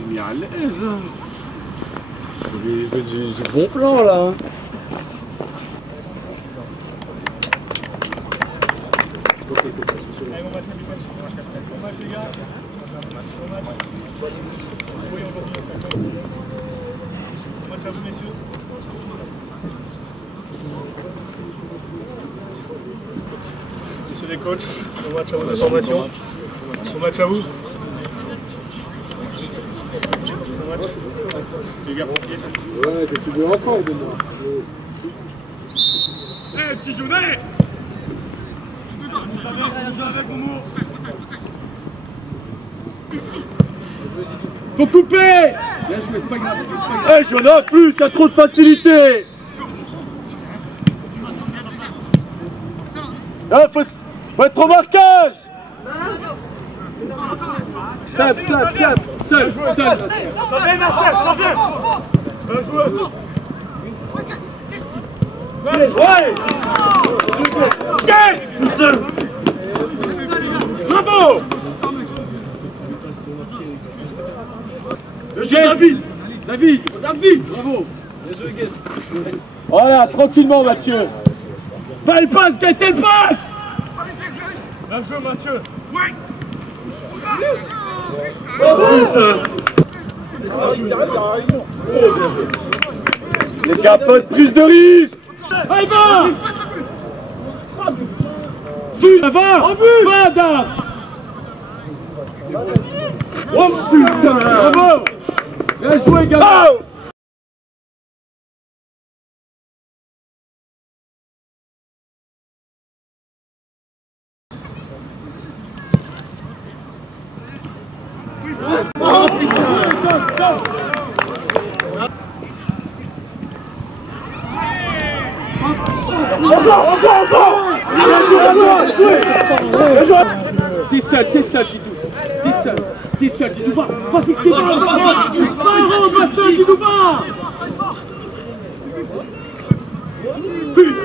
s'est mis à l'aise. Hein. Il veut du bon plan là. Hein. Allez, bon match les gars. Bon match. Oui, aujourd'hui, ça compte. Bon match à vous, messieurs. Messieurs les coachs, bon match à vous de formation. Bon match à vous. Bon match. Les gars, ouais, que tu veux encore de moi. Eh, petit jaune, allez! Faut couper! Bien joué, c'est pas grave. Eh, j'en ai plus, il y a trop de facilité! Faut être au marquage! Seul. Bien joué! Ouais! Yes! Bravo! David! Bravo! Voilà, tranquillement Mathieu! Va le passe, Gaëtan, le passe! Bien joué, Mathieu! Oui! Oh putain! Les gars, pas de prise de risque! Allez, va! Va, Dard! Oh putain! Bravo! Bien joué, gars! Oh! Oh putain! Encore! Bien joué! T'es seul, Didou, va fixer! Didou, va! Putain!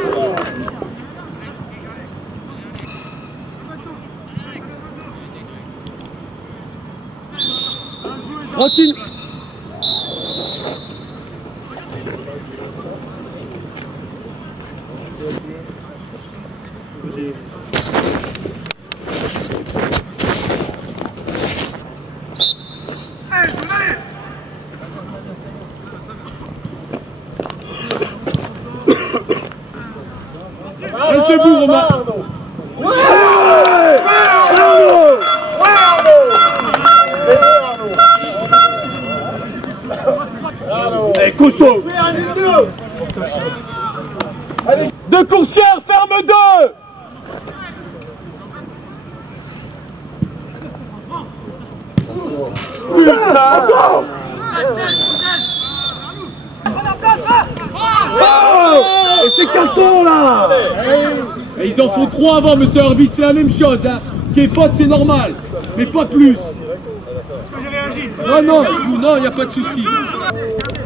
Tranquille! Reste debout, Romain! Allez, costaud! De coursière, ferme 2! Putain! Oh! Et c'est carton là! Et ils en font 3 avant, monsieur l'arbitre, c'est la même chose. Hein. Qui est faute, c'est normal, mais pas plus. Est-ce que j'ai réagi? Non, il n'y a pas de souci.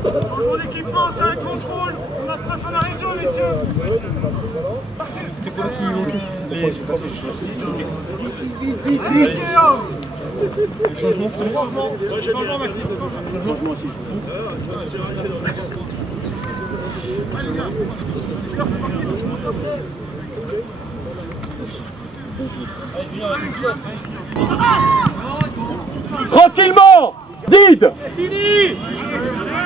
Mon équipement, c'est un contrôle. On a trace en arrêt jaune, messieurs. C'était quoi qui évoquait? Le changement, changement, Maxime. Changement aussi. Tranquillement! Did!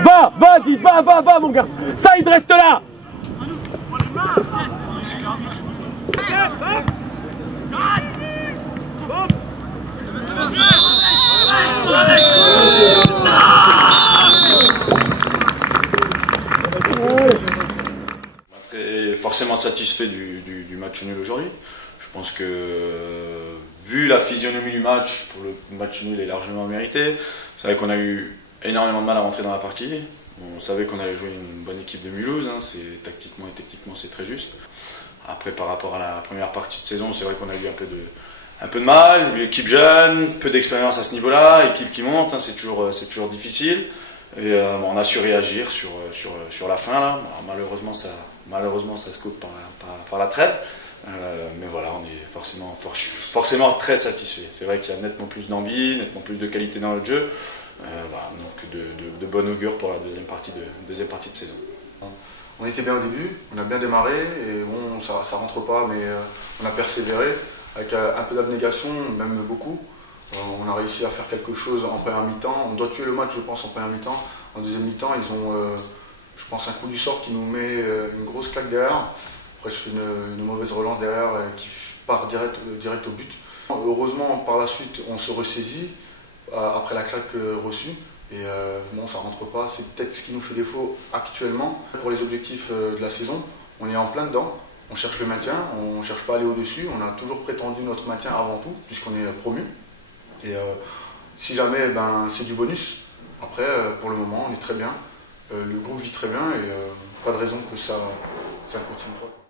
Va, Did, va, mon garçon! Ça, il reste là! Forcément satisfait du match nul aujourd'hui. Je pense que, vu la physionomie du match, pour le match nul est largement mérité. C'est vrai qu'on a eu énormément de mal à rentrer dans la partie. On savait qu'on allait jouer une bonne équipe de Mulhouse, hein. Tactiquement et techniquement c'est très juste. Après, par rapport à la première partie de saison, c'est vrai qu'on a eu un peu de mal. Une équipe jeune, peu d'expérience à ce niveau-là, équipe qui monte, hein, c'est toujours difficile. Et on a su réagir sur la fin là. Alors, malheureusement ça se coupe par la trêve. Mais voilà, on est forcément très satisfait. C'est vrai qu'il y a nettement plus d'envie, nettement plus de qualité dans le jeu. Voilà, donc de bon augure pour la deuxième partie de saison. On était bien au début, on a bien démarré et bon, ça rentre pas, mais on a persévéré avec un peu d'abnégation, même beaucoup. On a réussi à faire quelque chose en première mi-temps. On doit tuer le match, je pense, en première mi-temps. En deuxième mi-temps, ils ont, je pense, un coup du sort qui nous met une grosse claque derrière. Après, je fais une mauvaise relance derrière qui part direct au but. Heureusement, par la suite, on se ressaisit après la claque reçue. Et bon, ça rentre pas. C'est peut-être ce qui nous fait défaut actuellement. Pour les objectifs de la saison, on est en plein dedans. On cherche le maintien, on ne cherche pas à aller au-dessus. On a toujours prétendu notre maintien avant tout, puisqu'on est promu. Et si jamais, c'est du bonus. Après, pour le moment, on est très bien. Le groupe vit très bien et pas de raison que ça continue pas.